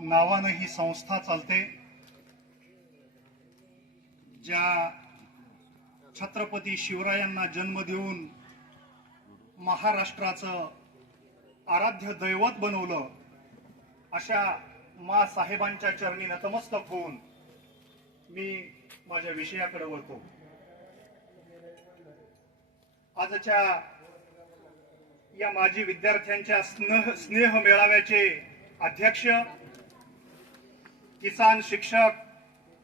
नावानं ही संस्था चालते, ज्या छत्रपती शिवरायांना जन्म देऊन महाराष्ट्राचं आराध्य दैवत बनवलं, अशा मा साहेबांच्या चरणी नतमस्तक होऊन मी माझ्या विषयाकडे वळतो. आजच्या या माजी विद्यार्थ्यांच्या स्नेह मेळाव्याचे अध्यक्ष, किसान शिक्षक,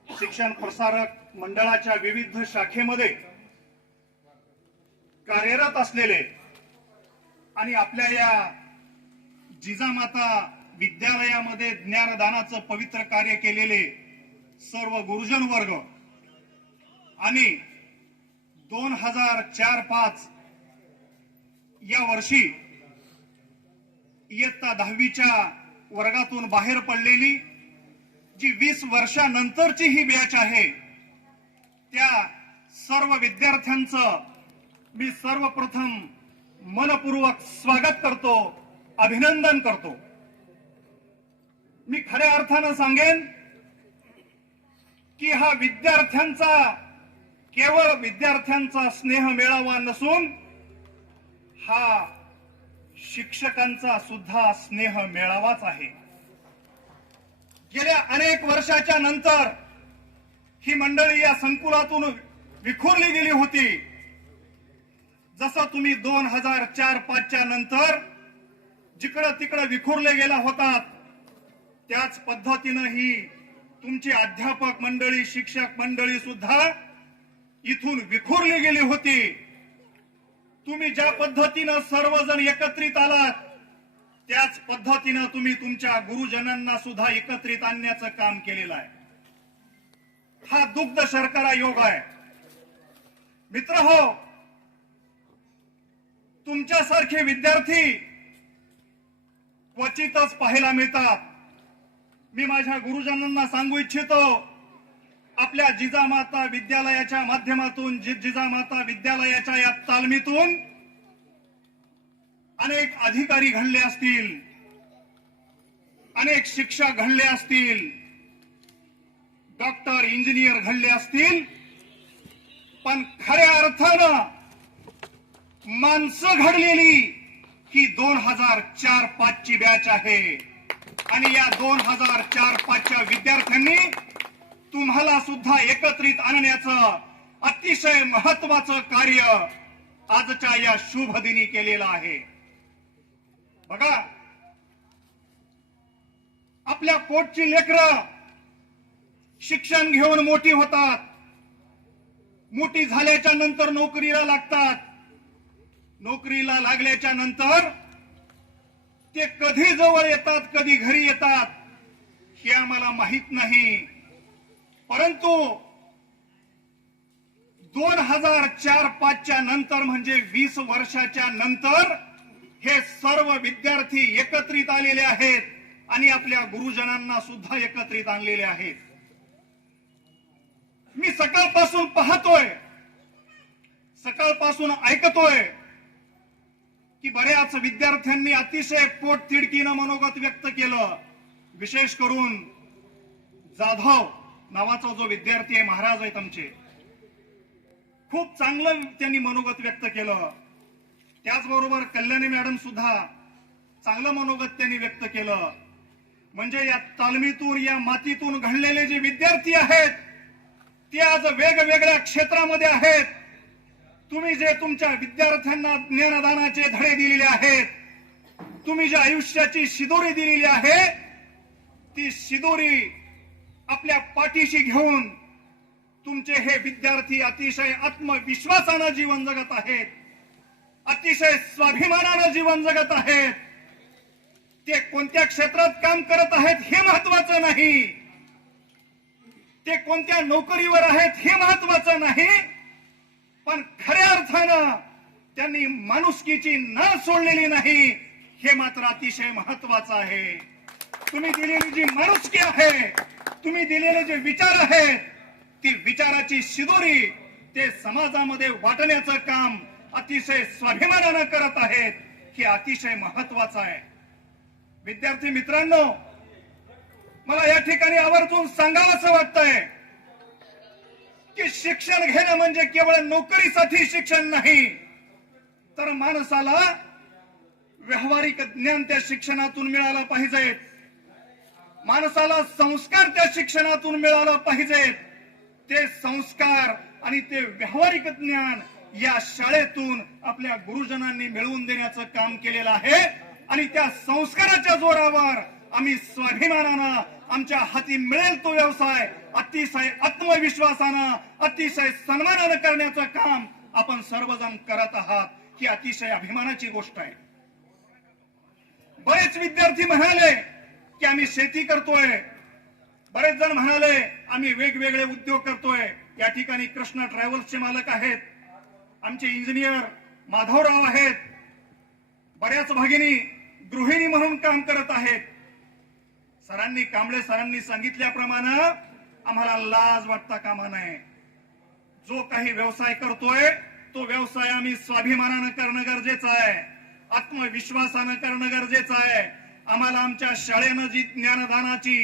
शिक्षण प्रसारक मंडळाच्या विविध शाखेमध्ये कार्यरत असलेले आणि आपल्या या जिजामाता विद्यालयामध्ये ज्ञानदानाचं पवित्र कार्य केलेले सर्व गुरुजन वर्ग आणि 2004-05 या वर्षी इयत्ता 10वीच्या वर्गातून बाहेर पडलेली जी 20 वर्षानंतरची ही बॅच आहे, त्या सर्व विद्यार्थ्यांचं मी सर्वप्रथम मनपूर्वक स्वागत करतो, अभिनंदन करतो. मी खऱ्या अर्थानं सांगेन की हा विद्यार्थ्यांचा, केवळ विद्यार्थ्यांचा स्नेह मेळावा नसून हा शिक्षकांचा सुद्धा स्नेह मेळावाच आहे. गेल्या अनेक वर्षाच्या नंतर ही मंडळी या संकुलातून विखुरली गेली होती. जसं तुम्ही 2004-05च्या नंतर जिकडं तिकडं विखुरले गेला होतात, त्याच पद्धतीनं ही तुमची अध्यापक मंडळी, शिक्षक मंडळी सुद्धा इथून विखुरली गेली होती. तुम्ही ज्या पद्धतीनं सर्वजण एकत्रित आलात, त्याच पद्धतीनं तुम्ही तुमच्या गुरुजनांना सुद्धा एकत्रित आणण्याचं काम केलेलं आहे. हा दुग्ध शर्करा योग आहे. मित्रहो, तुमच्यासारखे विद्यार्थी क्वचितच पाहायला मिळतात. मी माझ्या गुरुजनांना सांगू इच्छितो, आपल्या जिजामाता विद्यालयाच्या माध्यमातून, जिजामाता विद्यालयाच्या या तालमीतून अनेक अधिकारी घडले असतील, अनेक शिक्षक घडले असतील, डॉक्टर, इंजिनियर घडले असतील, पण खऱ्या अर्थानं माणसं घडलेली ही 2004-05ची बॅच आहे. आणि या 2004-05च्या विद्यार्थ्यांनी तुम्हाला सुद्धा एकत्रित आणण्याचं अतिशय महत्वाचं कार्य आजच्या या शुभ दिनी केलेलं आहे. बघा, आपल्या पोटची लेकरं शिक्षण घेऊन मोठी होतात, मोठी झाल्याच्या नंतर नोकरीला लागतात. नोकरीला लागल्याच्या नंतर ते कधी जवळ येतात, कधी घरी येतात, हे आम्हाला माहित नाही. परंतु 2004-05च्या नंतर, म्हणजे 20 वर्षाच्या नंतर, हे सर्व विद्यार्थी एकत्रित आलेले आहेत आणि आपल्या गुरुजनांना सुद्धा एकत्रित आणलेले आहेत. मी सकाळपासून पाहतोय, सकाळपासून ऐकतोय की बऱ्याच विद्यार्थ्यांनी अतिशय पोटतिडकीनं मनोगत व्यक्त केलं. विशेष करून जाधव नावाचा जो विद्यार्थी आहे, महाराज आहेत आमचे, खूप चांगलं त्यांनी मनोगत व्यक्त केलं. त्याचबरोबर कल्याणी मॅडम सुद्धा चांगलं मनोगत त्यांनी व्यक्त केलं. म्हणजे या तालमीतून, या मातीतून घडलेले जे विद्यार्थी आहेत, ते आज वेगवेगळ्या क्षेत्रामध्ये आहेत. तुम्ही जे तुमच्या विद्यार्थ्यांना ज्ञानदानाचे धडे दिलेले आहेत, तुम्ही जे आयुष्याची शिदोरी दिलेली आहे, ती शिदोरी आपल्या पाठीशी घेऊन तुमचे हे विद्यार्थी अतिशय आत्मविश्वासानं जीवन जगत आहेत, अतिशय स्वाभिमानानं जीवन जगत आहेत. ते कोणत्या क्षेत्रात काम करत आहेत हे महत्वाचं नाही, ते कोणत्या नोकरीवर आहेत हे महत्वाचं नाही, पण खऱ्या अर्थानं त्यांनी माणुसकीची न सोडलेली नाही, हे मात्र अतिशय महत्वाचं आहे. तुम्ही दिलेली जी माणुसकी आहे, तुम्ही दिलेले जे विचार आहेत, ती विचाराची शिदोरी ते समाजामध्ये वाटण्याचं काम अतिशय स्वाभिमानानं करत आहेत, हे अतिशय महत्वाचं आहे. विद्यार्थी मित्रांनो, मला या ठिकाणी आवर्जून सांगावंसं वाटतंय की शिक्षण घेणं म्हणजे केवळ नोकरीसाठी शिक्षण नाही, तर माणसाला व्यावहारिक ज्ञान त्या शिक्षणातून मिळालं पाहिजे, माणसाला संस्कार त्या शिक्षणातून मिळाला पाहिजेत. ते संस्कार आणि ते व्यावहारिक ज्ञान या शाळेतून आपल्या गुरुजनांनी मिळवून देण्याचं काम केलेलं आहे. आणि त्या संस्काराच्या जोरावर आम्ही स्वाभिमानानं आमच्या हाती मिळेल तो व्यवसाय अतिशय आत्मविश्वासानं, अतिशय सन्मानानं करण्याचं काम आपण सर्वजण करत आहात. ही अतिशय अभिमानाची गोष्ट आहे. बरेच विद्यार्थी म्हणाले की आम्ही शेती करतोय, बरेच जण म्हणाले आम्ही वेगवेगळे उद्योग करतोय. या ठिकाणी कृष्णा ट्रॅव्हल्सचे मालक आहेत, आमचे इंजिनियर माधवराव आहेत, बऱ्याच भगिनी गृहिणी म्हणून काम करत आहेत. कांबळे सरांनी सांगितल्याप्रमाणे आम्हाला लाज वाटता कामा नये. जो काही व्यवसाय करतोय तो व्यवसाय आम्ही स्वाभिमानानं करणं गरजेचं आहे, आत्मविश्वासानं करणं गरजेचं आहे. आम्हाला आमच्या शाळेनं जी ज्ञानदानाची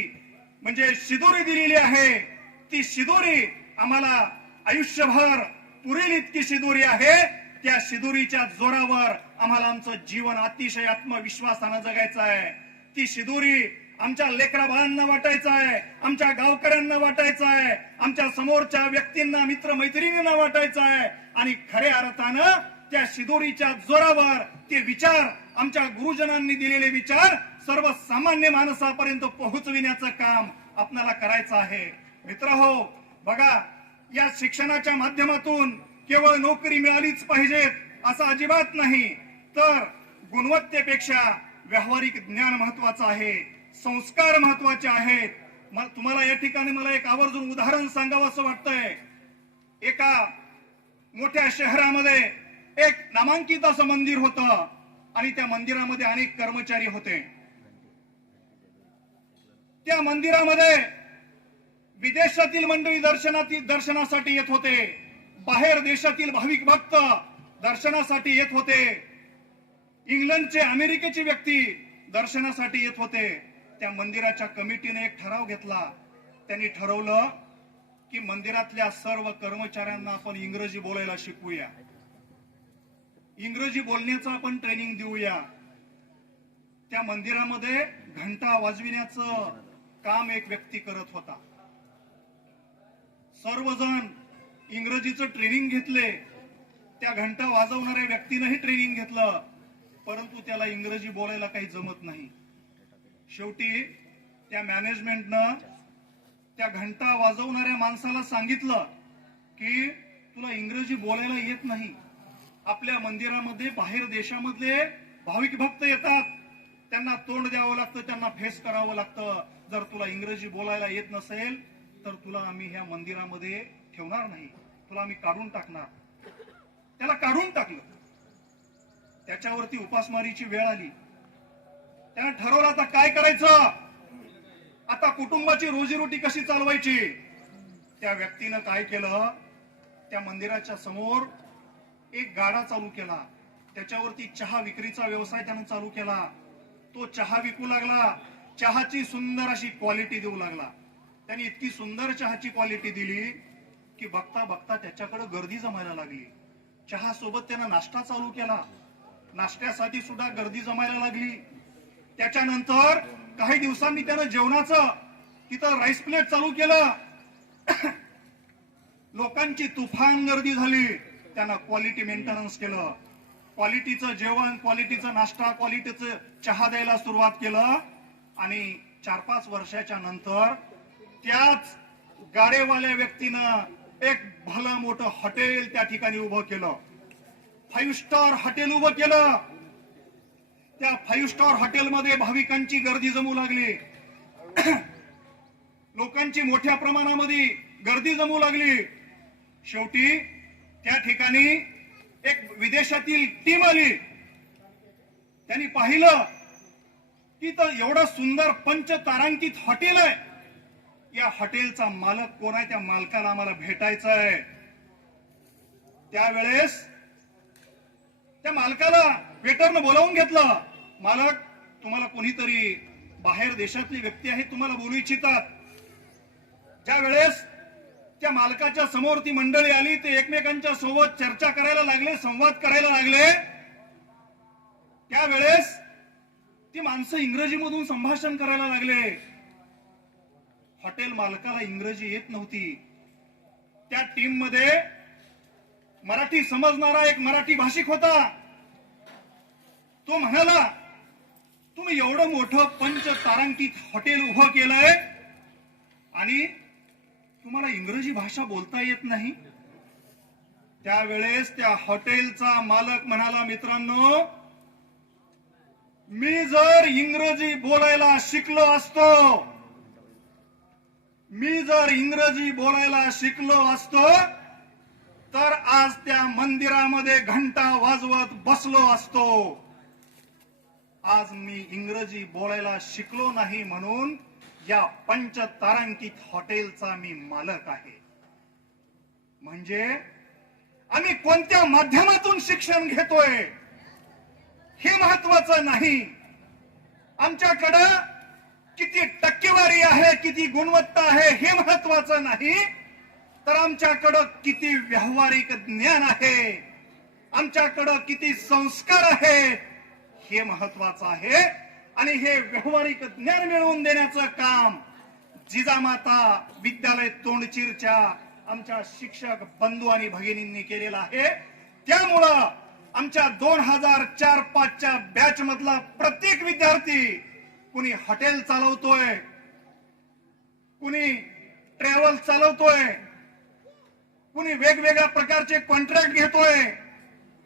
म्हणजे शिदोरी दिलेली आहे, ती शिदोरी आम्हाला आयुष्यभर पुरेल इतकी शिदोरी आहे. त्या शिदोरीच्या जोरावर आम्हाला आमचं जीवन अतिशय आत्मविश्वासानं जगायचं आहे. ती शिदोरी आमच्या लेकरा बाळांना वाटायचं आहे, आमच्या गावकऱ्यांना वाटायचं आहे, आमच्या समोरच्या व्यक्तींना मित्रमैत्रिणींना वाटायचं आहे. आणि खऱ्या अर्थानं त्या शिदोरीच्या जोरावर ते विचार, आमच्या गुरुजनांनी दिलेले विचार सर्वसामान्य माणसापर्यंत पोहोचविण्याचं काम आपल्याला करायचं आहे. मित्रहो, बघा, या शिक्षणाच्या माध्यमातून केवळ नोकरी मिळालीच पाहिजे असं अजिबात नाही, तर गुणवत्तेपेक्षा व्यावहारिक ज्ञान महत्वाचं आहे, संस्कार महत्वाचे आहेत. तुम्हाला या ठिकाणी मला एक आवर्जून उदाहरण सांगावं असं वाटतंय. एका मोठ्या शहरामध्ये एक नामांकित असं मंदिर होतं आणि त्या मंदिरामध्ये अनेक कर्मचारी होते. त्या मंदिरामध्ये विदेशातील मंडळी दर्शनासाठी येत होते, बाहेर देशातील भाविक भक्त दर्शनासाठी येत होते, इंग्लंडचे अमेरिकेचे व्यक्ती दर्शनासाठी येत होते. त्या मंदिराच्या कमिटीने एक ठराव घेतला. त्यांनी ठरवलं की मंदिरातल्या सर्व कर्मचाऱ्यांना आपण इंग्रजी बोलायला शिकवूया, इंग्रजी बोलण्याचं आपण ट्रेनिंग देऊया. त्या मंदिरामध्ये घंटा वाजविण्याचं काम एक व्यक्ती करत होता. सर्वजण इंग्रजीचं ट्रेनिंग घेतले. त्या घंटा वाजवणाऱ्या व्यक्तीनंही ट्रेनिंग घेतलं, परंतु त्याला इंग्रजी बोलायला काही जमत नाही. शेवटी त्या मॅनेजमेंटनं त्या घंटा वाजवणाऱ्या माणसाला सांगितलं की तुला इंग्रजी बोलायला येत नाही, आपल्या मंदिरामध्ये बाहेर देशामधले भाविक भक्त येतात, त्यांना तोंड द्यावं लागतं, त्यांना फेस करावं लागतं. जर तुला इंग्रजी बोलायला येत नसेल तर तुला आम्ही ह्या मंदिरामध्ये ठेवणार नाही, तुला आम्ही काढून टाकणार. त्याला काढून टाकलं. त्याच्यावरती उपासमारीची वेळ आली. त्यानं ठरवलं आता काय करायचं, आता कुटुंबाची रोजीरोटी कशी चालवायची. त्या व्यक्तीनं काय केलं, त्या मंदिराच्या समोर एक गाडा चालू केला, त्याच्यावरती चहा विक्रीचा व्यवसाय त्यानं चालू केला. तो चहा विकू लागला, चहाची सुंदर अशी क्वालिटी देऊ लागला. त्यांनी इतकी सुंदर चहाची क्वालिटी दिली की बघता बघता त्याच्याकडे गर्दी जमायला लागली. चहा सोबत त्यानं नाश्ता चालू केला, नाश्त्यासाठी सुद्धा गर्दी जमायला लागली. त्याच्यानंतर काही दिवसांनी त्यानं जेवणाचं तिथं राईस प्लेट चालू केलं. लोकांची तुफान गर्दी झाली. त्यानं क्वालिटी मेंटेनन्स केलं, क्वालिटीचं जेवण, क्वालिटीचं नाश्ता, क्वालिटीचं चहा द्यायला सुरुवात केलं. आणि 4-5 वर्षाच्या नंतर त्याच गाडेवाल्या व्यक्तीनं एक भलं मोठं हॉटेल त्या ठिकाणी उभं केलं, 5 स्टार हॉटेल उभं केलं. त्या 5 स्टार हॉटेलमध्ये भाविकांची गर्दी जमू लागली, लोकांची मोठ्या प्रमाणामध्ये गर्दी जमू लागली. शेवटी त्या ठिकाणी एक विदेशातील टीम आली. त्यांनी पाहिलं की तर एवढं सुंदर पंचतारांकित हॉटेल आहे, या हॉटेलचा मालक कोण आहे, त्या मालकाला आम्हाला भेटायचं आहे. त्यावेळेस त्या मालकाला वेटरनं बोलावून घेतलं. मालक, तुम्हाला कोणीतरी बाहेर देशातली व्यक्ती आहे, तुम्हाला बोलू इच्छितात. ज्या वेळेस त्या मालकाच्या समोर ती मंडळी आली, ते एकमेकांच्या सोबत चर्चा करायला लागले, संवाद करायला लागले. त्यावेळेस ती माणसं इंग्रजीमधून संभाषण करायला लागले. हॉटेल मालकाला इंग्रजी येत नव्हती. त्या टीम मध्ये मराठी समजणारा एक मराठी भाषिक होता. तो म्हणाला, तुम्ही एवढं मोठं पंचतारांकित हॉटेल उभं केलंय आणि तुम्हाला इंग्रजी भाषा बोलता येत नाही. त्यावेळेस त्या हॉटेलचा मालक म्हणाला, मित्रांनो, मी जर इंग्रजी बोलायला शिकलो असतो, तर आज त्या मंदिरामध्ये घंटा वाजवत बसलो असतो. आज मी इंग्रजी बोलायला शिकलो नाही म्हणून या पंचतारांकित हॉटेलचा मी मालक आहे. म्हणजे आम्ही कोणत्या माध्यमातून शिक्षण घेतोय हे महत्वाचं नाही. आमच्याकडं किती टक्केवारी आहे, किती गुणवत्ता आहे हे महत्वाचं नाही, तर आमच्याकडं किती व्यावहारिक ज्ञान आहे, आमच्याकडं किती संस्कार आहे हे महत्वाचं आहे. आणि हे व्यावहारिक ज्ञान मिळवून देण्याचं काम जिजामाता विद्यालय तोंडचीरच्या आमच्या शिक्षक बंधू आणि भगिनींनी केलेलं आहे. त्यामुळं आमच्या 2004-5च्या बॅच मधला प्रत्येक विद्यार्थी, कुणी हॉटेल चालवतोय, कुणी ट्रॅव्हल चालवतोय, कुणी वेगवेगळ्या प्रकारचे कॉन्ट्रॅक्ट घेतोय,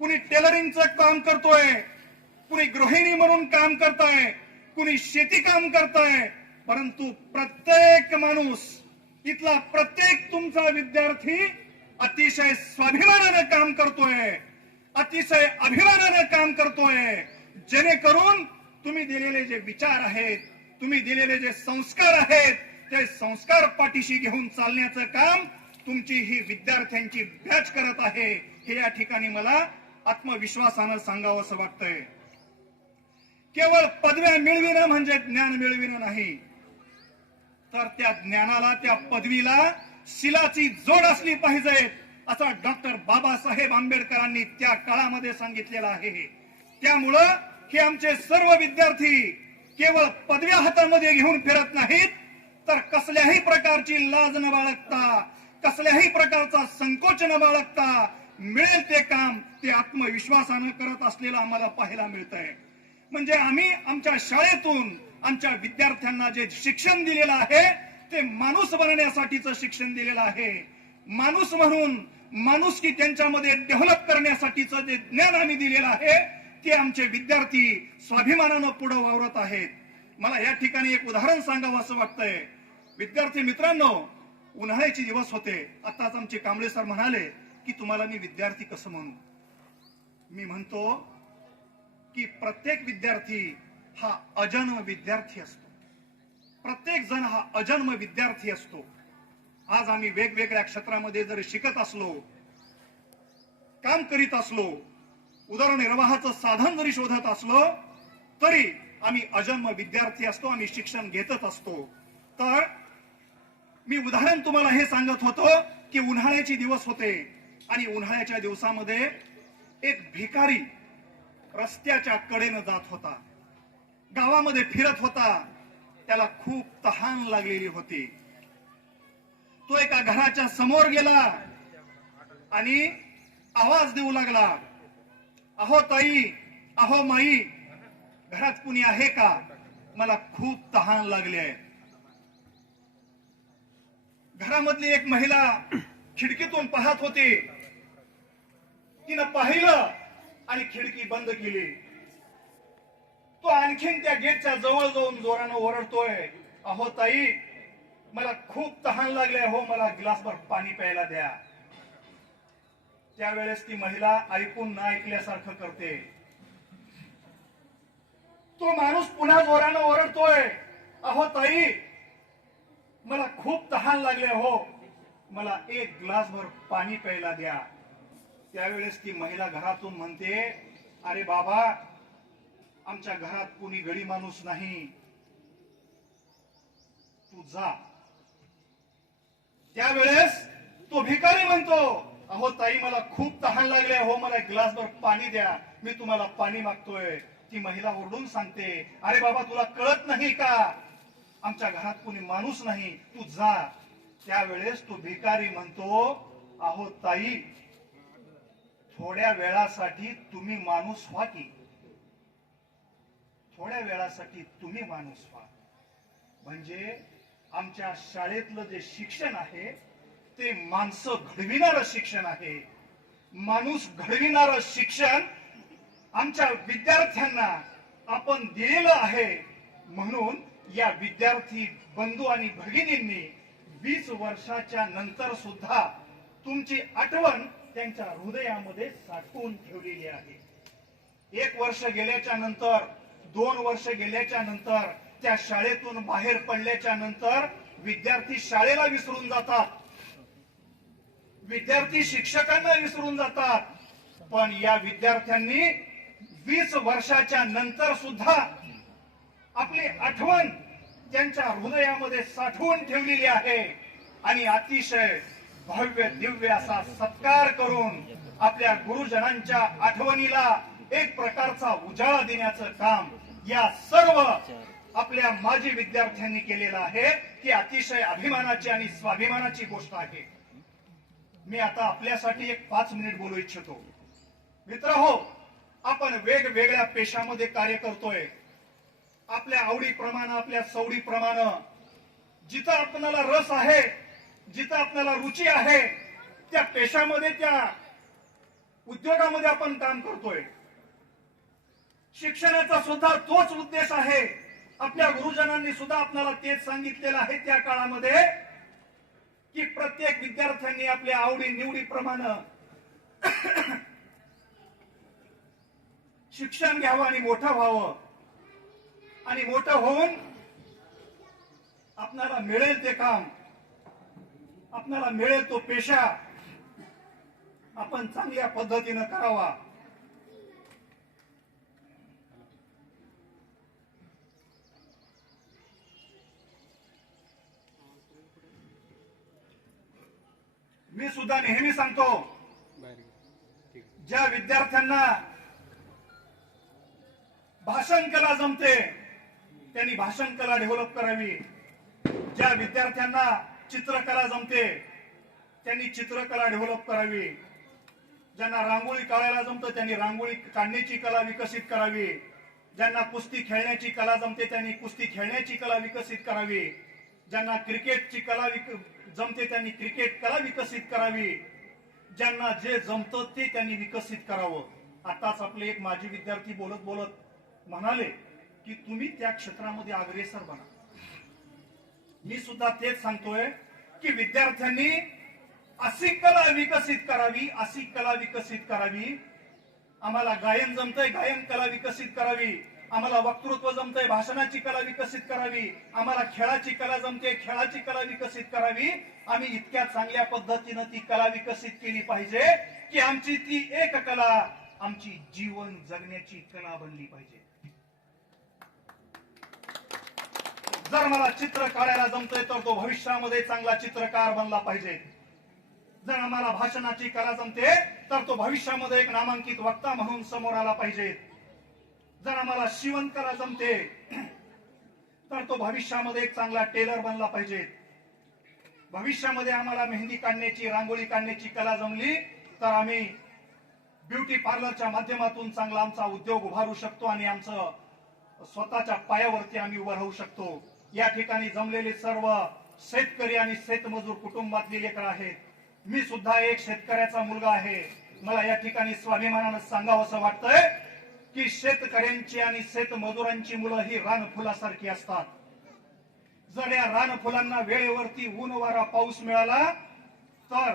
कुणी टेलरिंगचं काम करतोय, कुणी गृहिणी म्हणून काम करताय, कुणी शेती काम करताय, परंतु प्रत्येक माणूस, इथला प्रत्येक तुमचा विद्यार्थी अतिशय स्वाभिमानाने काम करतोय, अतिशय अभिमानाने काम करतोय. जेणेकरून तुम्ही दिलेले जे विचार आहेत, तुम्ही दिलेले जे संस्कार आहेत, ते संस्कार पाठीशी घेऊन चालण्याचं काम तुमची ही विद्यार्थ्यांची बॅच करत आहे. हे या ठिकाणी मला आत्मविश्वासानं सांगावं असं वाटतंय. केवळ पदव्या मिळविणं म्हणजे ज्ञान मिळविणं नाही, तर त्या ज्ञानाला, त्या पदवीला शिलाची जोड असली पाहिजे, असं डॉक्टर बाबासाहेब आंबेडकरांनी त्या काळामध्ये सांगितलेलं आहे. त्यामुळं हे आमचे सर्व विद्यार्थी केवळ पदव्या हातामध्ये घेऊन फिरत नाहीत, तर कसल्याही प्रकारची लाज न बाळगता, कसल्याही प्रकारचा संकोच न बाळगता मिळेल ते काम ते आत्मविश्वासानं करत असलेलं आम्हाला पाहायला मिळतंय. म्हणजे आम्ही आमच्या शाळेतून आमच्या विद्यार्थ्यांना जे शिक्षण दिलेलं आहे ते माणूस बनण्यासाठीचं शिक्षण दिलेलं आहे. माणूस म्हणून माणुसकी त्यांच्यामध्ये डेव्हलप करण्यासाठीचं जे ज्ञान आम्ही दिलेलं आहे ते आमचे विद्यार्थी स्वाभिमानानं पुढे वावरत आहेत. मला या ठिकाणी एक उदाहरण सांगावं असं वाटतंय. विद्यार्थी मित्रांनो, उन्हाळ्याचे दिवस होते. आताच आमचे कांबळे सर म्हणाले की तुम्हाला मी विद्यार्थी कसं म्हणू. मी म्हणतो की प्रत्येक विद्यार्थी हा अजन्म विद्यार्थी असतो. प्रत्येक जण हा अजन्म विद्यार्थी असतो. आज आम्ही वेगवेगळ्या क्षेत्रामध्ये जर शिकत असलो, काम करीत असलो, उदरनिर्वाहाचं साधन जरी शोधत असलो, तरी आम्ही अजन्म विद्यार्थी असतो. आम्ही शिक्षण घेतच असतो. तर मी उदाहरण तुम्हाला हे सांगत होतो की उन्हाळ्याचे दिवस होते आणि उन्हाळ्याच्या दिवसामध्ये एक भिकारी रस्त्याच्या कडेनं जात होता, गावामध्ये फिरत होता. त्याला खूप तहान लागलेली होती. तो एका घराच्या समोर गेला आणि आवाज देऊ लागला, अहो ताई, अहो माई, घरात कुणी आहे का? मला खूप तहान लागली आहे. घरामधली एक महिला खिडकीतून पाहत होती. तिनं पाहिलं आणि खिडकी बंद केली. तो आणखीन त्या गेटच्या जवळ जाऊन जोरानं ओरडतोय, अहो ताई, मला खूप तहान लागले, हो मला ग्लासभर पाणी प्यायला द्या. त्यावेळेस ती महिला ऐकून न ऐकल्यासारखं करते. तो माणूस पुन्हा जोरानं ओरडतोय, अहो ताई, मला खूप तहान लागले, हो मला एक ग्लासभर पाणी प्यायला द्या. त्यावेळेस ती महिला घरातून म्हणते, अरे बाबा, आमच्या घरात कोणी गडी माणूस नाही, तू जा. त्यावेळेस तो भिकारी म्हणतो, अहो ताई मला खूप तहान लागले, हो मला एक ग्लासभर पाणी द्या, मी तुम्हाला पाणी मागतोय. ती महिला ओरडून सांगते, अरे बाबा तुला कळत नाही का, आमच्या घरात कोणी माणूस नाही, तू जा. त्यावेळेस तो भिकारी म्हणतो, अहो ताई थोड्या वेळासाठी तुम्ही माणूस व्हा की, थोड्या वेळासाठी तुम्ही माणूस व्हा. म्हणजे आमच्या शाळेतलं जे शिक्षण आहे ते माणसं घडविणारं शिक्षण आहे. माणूस घडविणारं शिक्षण आमच्या विद्यार्थ्यांना आपण दिलेलं आहे. म्हणून या विद्यार्थी बंधू आणि भगिनींनी 20 वर्षाच्या नंतर सुद्धा तुमची आठवण त्यांच्या हृदयामध्ये साठवून ठेवलेली आहे. 1 वर्ष गेल्याच्या नंतर, 2 वर्ष गेल्याच्या नंतर, त्या शाळेतून बाहेर पडल्याच्या नंतर विद्यार्थी शाळेला विसरून जातात, विद्यार्थी शिक्षकांना विसरून जातात. पण या विद्यार्थ्यांनी 20 वर्षाच्या नंतर सुद्धा आपली आठवण त्यांच्या हृदयामध्ये साठवून ठेवलेली आहे आणि अतिशय भव्य दिव्य असा सत्कार करून आपल्या गुरुजनांच्या आठवणीला एक प्रकारचा उजाळा देण्याचं काम या सर्व आपल्या माजी विद्यार्थ्यांनी केलेलं आहे. ही अतिशय अभिमानाची आणि स्वाभिमानाची गोष्ट आहे. मी आता आपल्यासाठी एक 5 मिनिट बोलू इच्छितो. मित्रहो, आपण वेगवेगळ्या पेशामध्ये कार्य करतोय. आपल्या आवडीप्रमाणे, आपल्या सवडीप्रमाणे, जिथं आपल्याला रस आहे, जिथं आपल्याला रुची आहे, त्या पेशामध्ये, त्या उद्योगामध्ये आपण काम करतोय. शिक्षणाचा सुद्धा तोच उद्देश आहे. आपल्या गुरुजनांनी सुद्धा आपल्याला तेच सांगितलेलं आहे त्या काळामध्ये की प्रत्येक विद्यार्थ्यांनी आपल्या आवडी निवडीप्रमाणे शिक्षण घ्यावं आणि मोठं व्हावं. आणि मोठं होऊन आपल्याला मिळेल ते काम, आपल्याला मिळेल तो पेशा आपण चांगल्या पद्धतीनं करावा. मी सुद्धा नेहमी सांगतो, ज्या विद्यार्थ्यांना भाषण कला जमते त्यांनी भाषण कला डेव्हलप करावी. ज्या विद्यार्थ्यांना चित्रकला जमते त्यांनी चित्रकला डेव्हलप करावी. ज्यांना रांगोळी काढायला जमतं त्यांनी रांगोळी काढण्याची कला विकसित करावी. ज्यांना कुस्ती खेळण्याची कला जमते त्यांनी कुस्ती खेळण्याची कला विकसित करावी. ज्यांना क्रिकेटची कला जमते त्यांनी क्रिकेट कला विकसित करावी. ज्यांना जे जमतं ते त्यांनी विकसित करावं. आताच आपले एक माजी विद्यार्थी बोलत बोलत म्हणाले की तुम्ही त्या क्षेत्रामध्ये अग्रेसर बना. मी सुद्धा तेच सांगतोय की विद्यार्थ्यांनी अशी कला विकसित करावी, अशी कला विकसित करावी. आम्हाला गायन जमतंय, गायन कला विकसित करावी. आम्हाला वक्तृत्व जमतंय, भाषणाची कला विकसित करावी. आम्हाला खेळाची कला जमते, खेळाची कला विकसित करावी. आम्ही इतक्या चांगल्या पद्धतीनं ती कला विकसित केली पाहिजे की आमची ती एक कला आमची जीवन जगण्याची कला बनली पाहिजे. जर मला चित्र काढायला जमतंय तर तो भविष्यामध्ये चांगला चित्रकार बनला पाहिजे. जर आम्हाला भाषणाची कला जमते तर तो भविष्यामध्ये एक नामांकित वक्ता म्हणून समोर आला पाहिजे. जर आम्हाला शिवण कला जमते तर तो भविष्यामध्ये एक चांगला टेलर बनला पाहिजे. भविष्यामध्ये आम्हाला मेहंदी काढण्याची, रांगोळी काढण्याची कला जमली तर आम्ही ब्युटी पार्लरच्या माध्यमातून चांगला आमचा उद्योग उभारू शकतो आणि आमचं स्वतःच्या पायावरती आम्ही उभं राहू शकतो. या ठिकाणी जमलेले सर्व शेतकरी आणि शेतमजूर कुटुंबातले लेकर आहेत. मी सुद्धा एक शेतकऱ्याचा मुलगा आहे. मला या ठिकाणी स्वाभिमानानं सांगावं असं वाटतंय की शेतकऱ्यांची आणि शेतमजुरांची मुलं ही रानफुलासारखी असतात. जर या रानफुलांना वेळेवरती ऊन वारा पाऊस मिळाला तर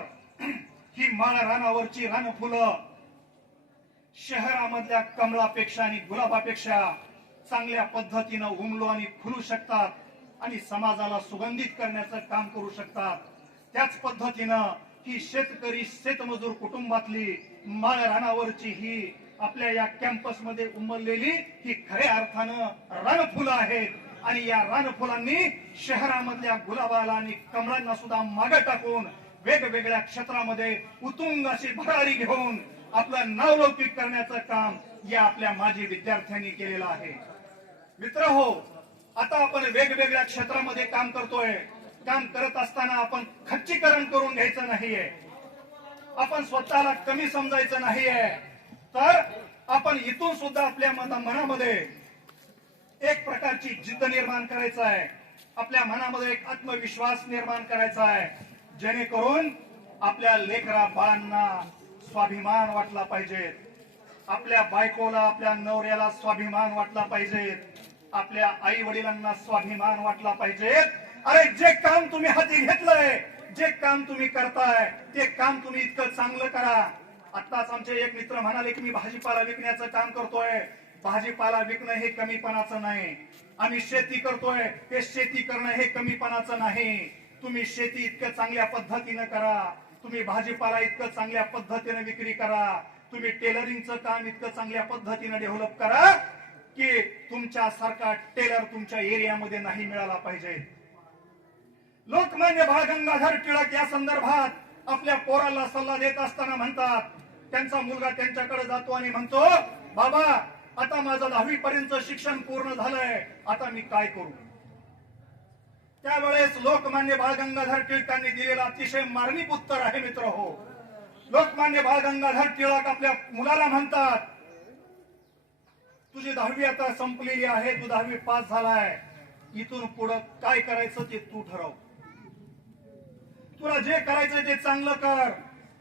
ही माळ रानावरची रानफुलं शहरामधल्या कमळापेक्षा आणि गुलाबापेक्षा चांगल्या पद्धतीनं उमलो आणि फुलू शकतात आणि समाजाला सुगंधित करण्याचं काम करू शकतात. त्याच पद्धतीनं ही शेतकरी शेतमजूर कुटुंबातली माळ रानावरची ही आपल्या या कॅम्पसमध्ये उमललेली ही खऱ्या अर्थानं रानफुलं आहेत आणि या रानफुलांनी शहरामधल्या गुलाबाला आणि कमळांना सुद्धा मागे टाकून वेगवेगळ्या क्षेत्रामध्ये उत्तुंग अशी भरारी घेऊन आपलं नावलौकिक करण्याचं काम या आपल्या माजी विद्यार्थ्यांनी केलेलं आहे. मित्र हो, आता आपण वेगवेगळ्या क्षेत्रामध्ये काम करतोय. काम करत असताना आपण खच्चीकरण करून घ्यायचं नाहीये, आपण स्वतःला कमी समजायचं नाहीये, तर आपण इथून सुद्धा आपल्या मनामध्ये एक प्रकारची जिद्द निर्माण करायचा आहे. आपल्या मनामध्ये एक आत्मविश्वास निर्माण करायचा आहे, जेणेकरून आपल्या लेकरा बाळांना स्वाभिमान वाटला पाहिजे, आपल्या बायकोला आपल्या नवऱ्याला स्वाभिमान वाटला पाहिजे, आपल्या आई वडिलांना स्वाभिमान वाटला पाहिजे. अरे जे काम तुम्ही हाती घेतलंय, जे काम तुम्ही करताय, ते काम तुम्ही इतकं चांगलं करा. आताच आमचे एक मित्र म्हणाले की मी भाजीपाला विकण्याचं काम करतोय. भाजीपाला विकणं हे कमीपणाचं नाही. आम्ही शेती करतोय, हे शेती करणं हे कमीपणाचं नाही. तुम्ही शेती इतकं चांगल्या पद्धतीनं करा, तुम्ही भाजीपाला इतकं चांगल्या पद्धतीने विक्री करा, तुम्ही टेलरिंगचं काम इतकं चांगल्या पद्धतीने डेव्हलप करा की तुमच्यासारखा टेलर तुमच्या एरियामध्ये नाही मिळाला पाहिजे. लोकमान्य बाळ गंगाधर टिळक या संदर्भात आपल्या पोराला सल्ला देत असताना म्हणतात, त्यांचा मुलगा त्यांच्याकडे जातो आणि म्हणतो, बाबा आता माझं 10वी पर्यंत शिक्षण पूर्ण झालंय, आता मी काय करू. त्यावेळेस लोकमान्य बाळ गंगाधर टिळकांनी दिलेलं अतिशय मार्मिक उत्तर आहे. मित्र हो, लोकमान्य बाळ गंगाधर टिळक आपल्या मुलाला म्हणतात, तुझी 10वी आता संपलेली आहे, तू 10वी पास झालाय, इथून पुढे काय करायचं ते तू ठरव. तुला जे करायचं ते चांगलं कर,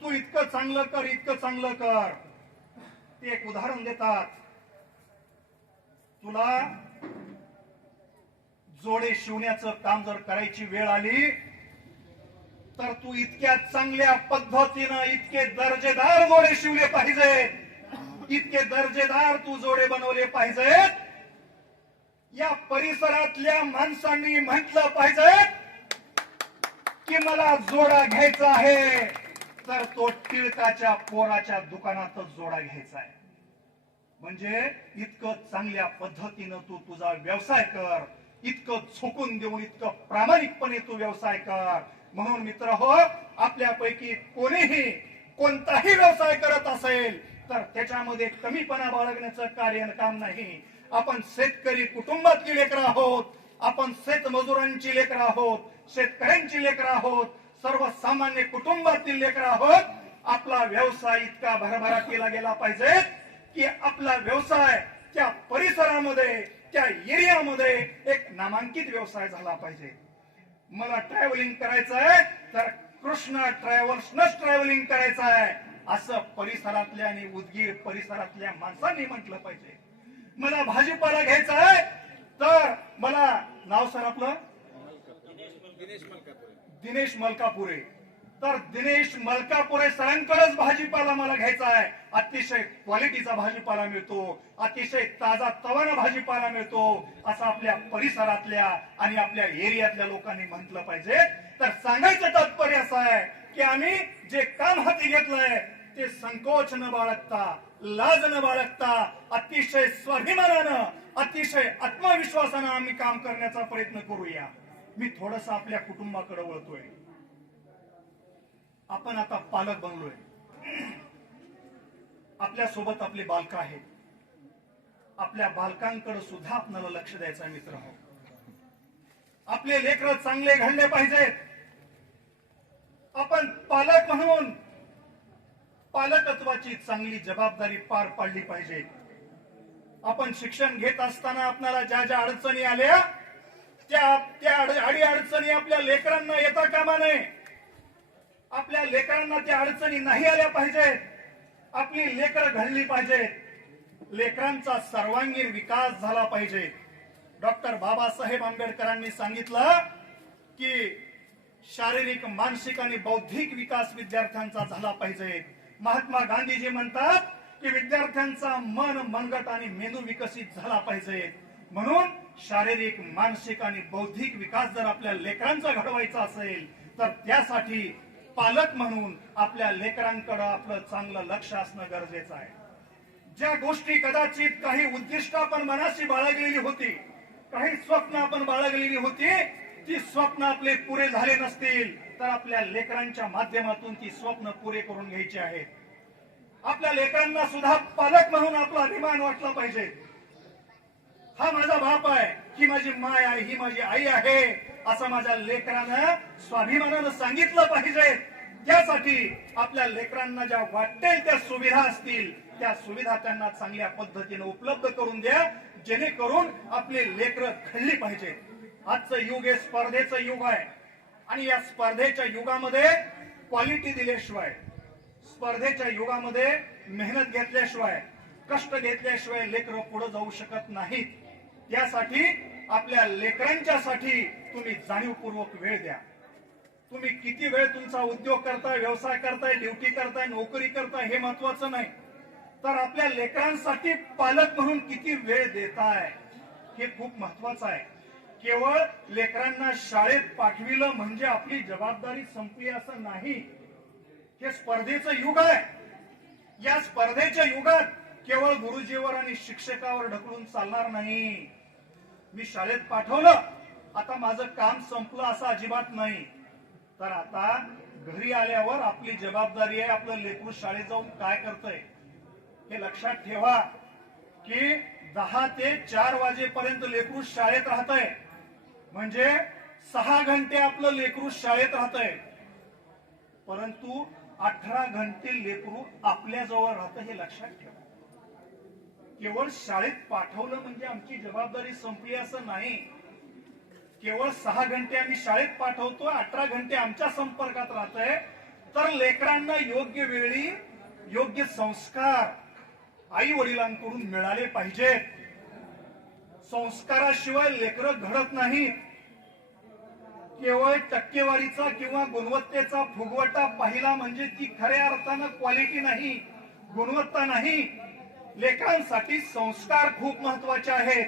तू इतकं चांगलं कर, इतकं चांगलं कर. ते एक उदाहरण देतात, तुला जोडे शिवण्याचं काम जर करायची वेळ आली तर तू इतक्या चांगल्या पद्धतीनं इतके दर्जेदार जोडे शिवले पाहिजेत, इतके दर्जेदार तू जोडे बनवले पाहिजेत, या परिसरातल्या माणसांनी म्हटलं पाहिजे की मला जोडा घ्यायचा आहे, तर तो टिळकाच्या पोराच्या दुकानातच जोडा घ्यायचा आहे. म्हणजे इतकं चांगल्या पद्धतीनं तू तुझा व्यवसाय कर, इतकं झोकून देऊन, इतकं प्रामाणिकपणे तू व्यवसाय कर. म्हणून मित्र हो, आपल्यापैकी कोणीही कोणताही व्यवसाय करत असेल तर त्याच्यामध्ये कमीपणा बाळगण्याचं कार्य काम नाही. आपण शेतकरी कुटुंबातली लेकरं आहोत, आपण शेतमजुरांची लेकरं आहोत, शेतकऱ्यांची लेकरं आहोत, सर्वसामान्य कुटुंबातील लेकरं आहोत. आपला व्यवसाय इतका भरभराटीला गेला पाहिजे की आपला व्यवसाय त्या परिसरामध्ये, त्या एरियामध्ये एक नामांकित व्यवसाय झाला पाहिजे. मला ट्रॅव्हलिंग करायचं आहे तर कृष्णा ट्रॅव्हल्सनच ट्रॅव्हलिंग करायचं आहे, असं परिसरातल्या आणि उदगीर परिसरातल्या माणसांनी म्हटलं पाहिजे. मला भाजीपाला घ्यायचा आहे तर मला नाव सर आपलं दिनेश मलकापुरे, तर दिनेश मलकापुरे सरांकडेच भाजीपाला मला घ्यायचा आहे. अतिशय क्वालिटीचा भाजीपाला मिळतो, अतिशय ताजा तवाना भाजीपाला मिळतो, असं आपल्या परिसरातल्या आणि आपल्या एरियातल्या लोकांनी म्हटलं पाहिजे. तर सांगायचं तात्पर्य असं आहे की आम्ही जे काम हाती घेतलंय ते संकोच न बाळगता, लाज न बाळगता, अतिशय स्वाभिमानानं, अतिशय आत्मविश्वासानं आम्ही काम करण्याचा प्रयत्न करूया. मी थोडस आपल्या कुटुंबाकडे वळतोय. आपण आता पालक बनलोय, आपल्या सोबत आपली बालकं आहेत. आपल्या बालकांकडे सुद्धा आपल्याला लक्ष द्यायचं आहे. मित्र हो, आपले लेकरं चांगले घडले पाहिजेत. आपण पालक म्हणून पालकत्वाची चांगली जबाबदारी पार पाडली पाहिजे. आपण शिक्षण घेत असताना आपल्याला ज्या ज्या अडचणी आल्या त्या अडचणी आपल्या लेकरांना येता कामा नये. आपल्या लेकरांना त्या अडचणी नाही आल्या पाहिजेत. आपली लेकरं घडली पाहिजेत. लेकरांचा सर्वांगीण विकास झाला पाहिजे. डॉक्टर बाबासाहेब आंबेडकरांनी सांगितलं की शारीरिक, मानसिक आणि बौद्धिक विकास विद्यार्थ्यांचा झाला पाहिजे. महात्मा गांधीजी म्हणतात की विद्यार्थ्यांचा मन, मनगट आणि मेंदू विकसित झाला पाहिजे. म्हणून शारीरिक, मानसिक आणि बौद्धिक विकास जर आपल्या लेकरांचा घडवायचा असेल तर त्यासाठी पालक म्हणून आपल्या लेकरांकडे आपलं चांगलं लक्ष असणं गरजेचं आहे. ज्या गोष्टी कदाचित काही उद्दिष्ट आपण मनाशी बाळगलेली होती, काही स्वप्न आपण बाळगलेली होती, ती स्वप्न आपले पुरे झाले नसतील तर आपल्या लेकरांच्या माध्यमातून ती स्वप्न पुरे करून घ्यायची आहेत. आपल्या लेकरांना सुद्धा पालक म्हणून आपला अभिमान वाटला पाहिजे. हा माझा बाप आहे, ही माझी माय आहे, ही माझी आई आहे, असं माझ्या लेकरानं स्वाभिमानानं सांगितलं पाहिजे. त्यासाठी आपल्या लेकरांना ज्या वाटेल त्या सुविधा असतील त्या सुविधा त्यांना चांगल्या पद्धतीने उपलब्ध करून द्या, जेणेकरून आपले लेकरं घडली पाहिजे. आजचं युग हे स्पर्धेचं युग आहे आणि या स्पर्धेच्या युगामध्ये क्वालिटी दिल्याशिवाय, स्पर्धेच्या युगामध्ये मेहनत घेतल्याशिवाय, कष्ट घेतल्याशिवाय लेकरं पुढे जाऊ शकत नाहीत. त्यासाठी आपल्या लेकरांच्यासाठी तुम्ही जाणीवपूर्वक वेळ द्या. तुम्ही किती वेळ तुमचा उद्योग करताय, व्यवसाय करताय, ड्युटी करताय, नोकरी करताय हे महत्वाचं नाही, तर आपल्या लेकरांसाठी पालक म्हणून किती वेळ देताय हे खूप महत्वाचं आहे. केवळ लेकरांना शाळेत पाठविलं म्हणजे आपली जबाबदारी संपली असं नाही. हे स्पर्धेचं युग आहे. या स्पर्धेच्या युगात केवळ गुरुजीवर आणि शिक्षकावर ढकलून चालणार नाही. मी शाळेत पाठवलं, आता माझं काम संपलं असं अजिबात नाही. तर आता घरी आल्यावर आपली जबाबदारी आहे, आपलं लेकरू शाळेत जाऊन काय करतंय हे लक्षात ठेवा. की 10 ते 4 वाजेपर्यंत लेकरू शाळेत राहतंय, म्हणजे 6 घंटे आपलं लेकरू शाळेत राहतंय, परंतु 18 घंटे लेकरू आपल्या जवळ राहतं हे लक्षात ठेवा. केवळ शाळेत पाठवलं म्हणजे आमची जबाबदारी संपली असं नाही. केवळ 6 घंटे आम्ही शाळेत पाठवतो, 18 घंटे आमच्या संपर्कात राहतंय, तर लेकरांना योग्य वेळी योग्य संस्कार आई वडिलांकडून मिळाले पाहिजेत. संस्काराशिवाय लेकरं घडत नाहीत. केवळ टक्केवारीचा किंवा गुणवत्तेचा फुगवटा पाहिला म्हणजे ती खऱ्या अर्थानं क्वालिटी नाही, गुणवत्ता नाही. लेकरांसाठी संस्कार खूप महत्वाचे आहेत.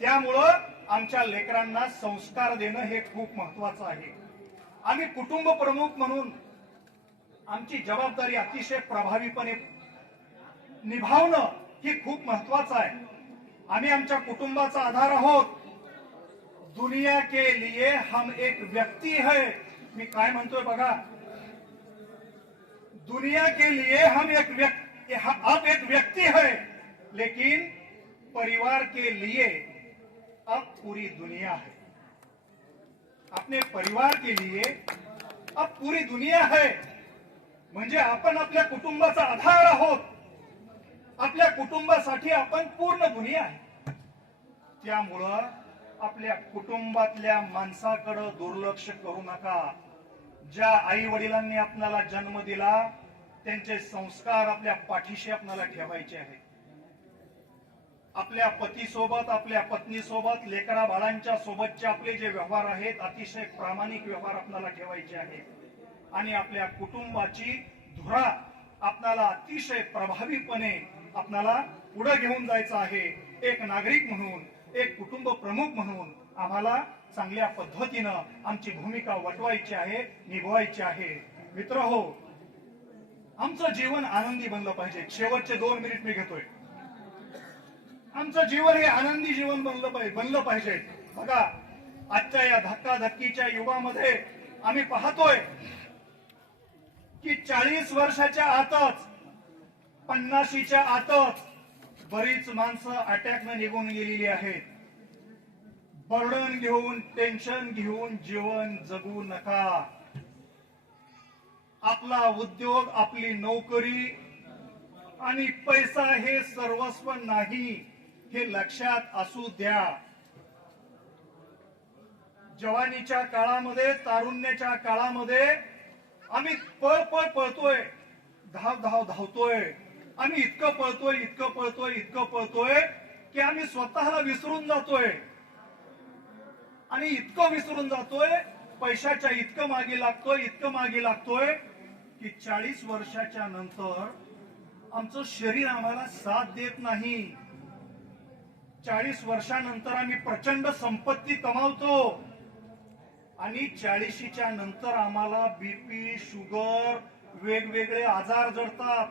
त्यामुळं आमच्या लेकरांना संस्कार देणं हे खूप महत्वाचं आहे. आम्ही कुटुंब प्रमुख म्हणून आमची जबाबदारी अतिशय प्रभावीपणे निभावणं हे खूप महत्वाचं आहे. आम्ही आमच्या कुटुंबाचा आधार आहोत. दुनिया के लिए हम एक व्यक्ति है. मी काय म्हणतोय बघा, दुनिया के लिए हम एक व्यक्ति है, लेकिन परिवार के लिए अब पूरी दुनिया है. अपने परिवार के लिए अब पूरी दुनिया है. म्हणजे आपण आपल्या कुटुंबाचा आधार आहोत. आपल्या कुटुंबासाठी आपण पूर्ण दुनिया आहे. त्यामुळं आपल्या कुटुंबातल्या माणसाकडे दुर्लक्ष करू नका. ज्या आई वडिलांनी आपल्याला जन्म दिला त्यांचे संस्कार आपल्या पाठीशी आपल्याला ठेवायचे आहेत. आपल्या पतीसोबत, आपल्या पत्नीसोबत, लेकरा बाळांच्या सोबतचे आपले जे व्यवहार आहेत अतिशय प्रामाणिक व्यवहार आपल्याला ठेवायचे आहेत. आणि आपल्या कुटुंबाची धुरा आपल्याला अतिशय प्रभावीपणे आपल्याला पुढे घेऊन जायचं आहे. एक नागरिक म्हणून, एक कुटुंब प्रमुख म्हणून आम्हाला चांगल्या पद्धतीनं आमची भूमिका वटवायची आहे, निभवायची आहे. मित्रहो, आमचं जीवन आनंदी बनलं पाहिजे. शेवटचे 2 मिनिट मी घेतोय. आमचं जीवन हे आनंदी जीवन बनलं पाहिजे. बघा, आजच्या या धक्काधक्कीच्या युगामध्ये आम्ही पाहतोय की 40 वर्षाच्या आतच, 50च्या आतच बरीच माणसं अटॅकनं निघून गेलेली आहेत. बर्डन घेऊन, टेन्शन घेऊन जीवन जगू नका. आपला उद्योग, आपली नोकरी आणि पैसा हे सर्वस्व नाही हे लक्षात असू द्या. जवानीच्या काळामध्ये, तारुण्याच्या काळामध्ये आम्ही पळतोय, धावतोय. आम्ही इतकं पळतोय की आम्ही स्वतःला विसरून जातोय. आणि इतकं विसरून जातोय, पैशाच्या इतकं मागे लागतोय की 40 वर्षाच्या नंतर आमचं शरीर आम्हाला साथ देत नाही. 40 वर्षानंतर आम्ही प्रचंड संपत्ती कमावतो आणि 40च्या नंतर आम्हाला बीपी, शुगर, वेगवेगळे आजार जडतात.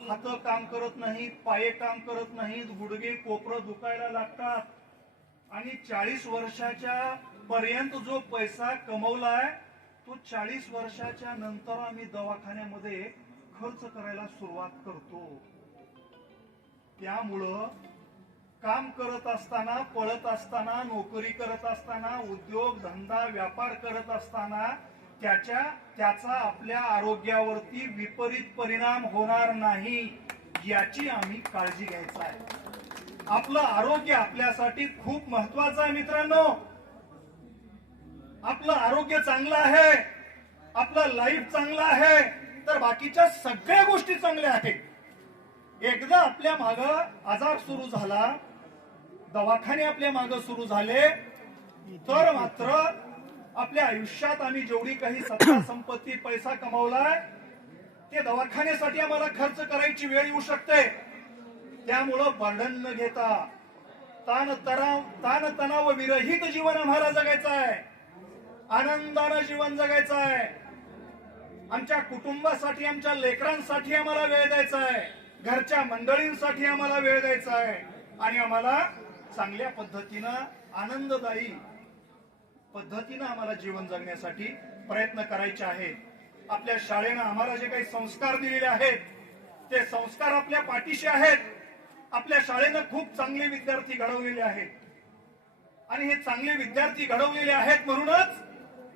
हात काम करत नाहीत, पाय काम करत नाहीत, गुडघे कोपरं दुखायला लागतात. आणि 40 वर्षाच्या पर्यंत जो पैसा कमवलाय तो 40 वर्षाच्या नंतर आम्ही दवाखान्यामध्ये खर्च करायला सुरुवात करतो. त्यामुळं काम करत असताना, पळत असताना, नोकरी करत असताना, उद्योग धंदा व्यापार करत असताना त्याचा आपल्या आरोग्यावरती विपरीत परिणाम होणार नाही याची आम्ही काळजी घ्यायचा आहे. आपलं आरोग्य आपल्यासाठी खूप महत्वाचं आहे मित्रांनो. आपलं आरोग्य चांगलं आहे, आपलं लाईफ चांगलं आहे, तर बाकीच्या सगळ्या गोष्टी चांगल्या आहेत. एकदा आपल्या माग आजार सुरू झाला, दवाखाने आपल्या माग सुरू झाले, तर मात्र आपल्या आयुष्यात आम्ही जेवढी काही सत्ता संपत्ती पैसा कमावलाय ते दवाखान्यासाठी आम्हाला खर्च करायची वेळ येऊ शकते. त्यामुळं बर्डन न घेता ताणतणाव विरहित जीवन आम्हाला जगायचं आहे, आनंदानं जीवन जगायचं आहे. आमच्या कुटुंबासाठी, आमच्या लेकरांसाठी आम्हाला वेळ द्यायचा आहे, घरच्या मंडळींसाठी आम्हाला वेळ द्यायचा आहे आणि आम्हाला चांगल्या पद्धतीनं आनंददायी पद्धतीनं आम्हाला जीवन जगण्यासाठी प्रयत्न करायचे आहेत. आपल्या शाळेनं आम्हाला जे काही संस्कार दिलेले आहेत ते संस्कार आपल्या पाठीशी आहेत. आपल्या शाळेनं खूप चांगले विद्यार्थी घडवलेले आहेत आणि हे चांगले विद्यार्थी घडवलेले आहेत म्हणूनच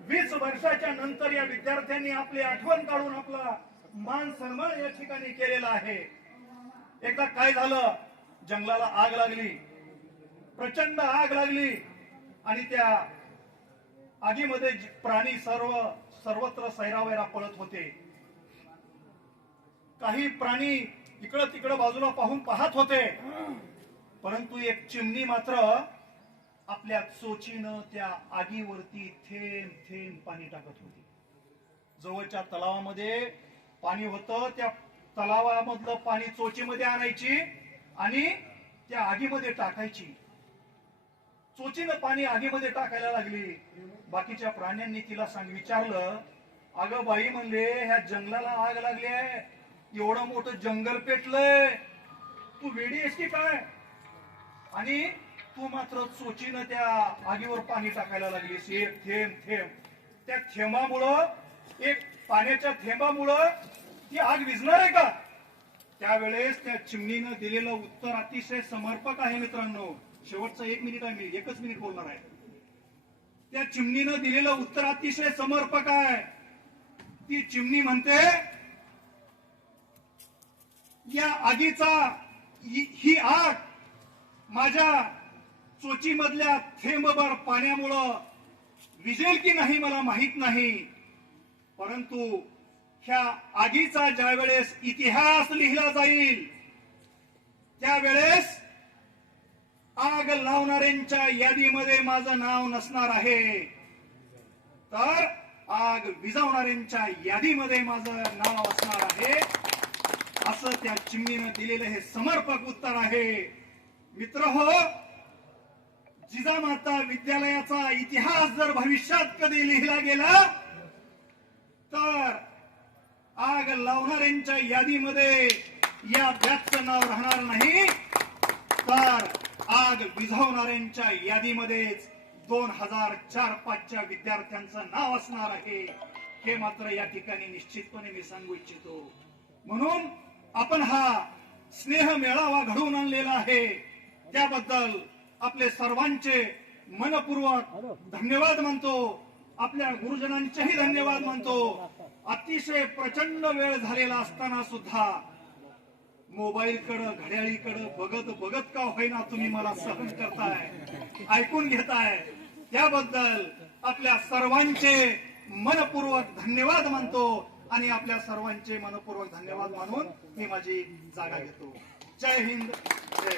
20 वर्षाच्या नंतर या विद्यार्थ्यांनी आपली आठवण काढून आपला मान सन्मान या ठिकाणी केलेला आहे. एकदा काय झालं, जंगलाला आग लागली, प्रचंड आग लागली आणि त्या आगीमध्ये प्राणी सर्वत्र सैरावैरा पळत होते. काही प्राणी इकडं तिकडं बाजूला पाहत होते, परंतु एक चिमणी मात्र आपल्या चोचीनं त्या आगीवरती थेंब थेंब पाणी टाकत होती. जवळच्या तलावामध्ये पाणी होतं, त्या तलावामधलं पाणी चोचीमध्ये आणायची आणि त्या आगीमध्ये टाकायची. चोचीनं पाणी आगीमध्ये टाकायला लागली. बाकीच्या प्राण्यांनी तिला विचारलं, अगं बाई म्हणले, ह्या जंगलाला आग लागली आहे, एवढं मोठं जंगल पेटलंय, तू वेडी आहेस की काय? आणि तू मात्र चोचीनं त्या आगीवर पाणी टाकायला लागलीस. एक थेंब थेंब, त्या थेंबामुळं, एक पाण्याच्या थेंबामुळं ती आग विझणार आहे का? त्यावेळेस त्या चिमणीनं दिलेलं उत्तर अतिशय समर्पक आहे मित्रांनो. शेवटचं 1 मिनिट आहे, मी 1च मिनिट बोलणार आहे. त्या चिमणीनं दिलेलं उत्तर अतिशय समर्पक आहे. ती चिमणी म्हणते, या आगीचा ही आग माझ्या चोचीमधल्या थेंबभर पाण्यामुळं विझेल की नाही मला माहित नाही, परंतु ह्या आगीचा ज्यावेळेस इतिहास लिहिला जाईल त्यावेळेस आग लावणाऱ्यांच्या यादीमध्ये माझं नाव नसणार आहे, तर आग विझवणाऱ्यांच्या यादीमध्ये माझं नाव असणार आहे. असं त्या चिमणीनं दिलेलं हे समर्पक उत्तर आहे. मित्रहो, जिजामाता विद्यालयाचा इतिहास जर भविष्यात कधी लिहिला गेला तर आग लावणाऱ्यांच्या यादीमध्ये या बॅचचं नाव राहणार नाही, तर आग विझवणाऱ्यांच्या यादीमध्येच 2004-5च्या विद्यार्थ्यांचं नाव असणार आहे. हे मात्र या ठिकाणी निश्चितपणे मी सांगू इच्छितो. म्हणून आपण हा स्नेह मेळावा घडवून आणलेला आहे, त्याबद्दल आपले सर्वांचे मनपूर्वक धन्यवाद मानतो. आपल्या गुरुजनांचेही धन्यवाद मानतो. अतिशय प्रचंड वेळ झालेला असताना सुद्धा मोबाईलकडे, घड्याळीकडे बघत बघत का होईना तुम्ही मला सहन करताय, ऐकून घेताय, त्याबद्दल आपल्या सर्वांचे मनपूर्वक धन्यवाद मानतो आणि आपल्या सर्वांचे मनपूर्वक धन्यवाद मानून मी माझी जागा घेतो. जय हिंद, जय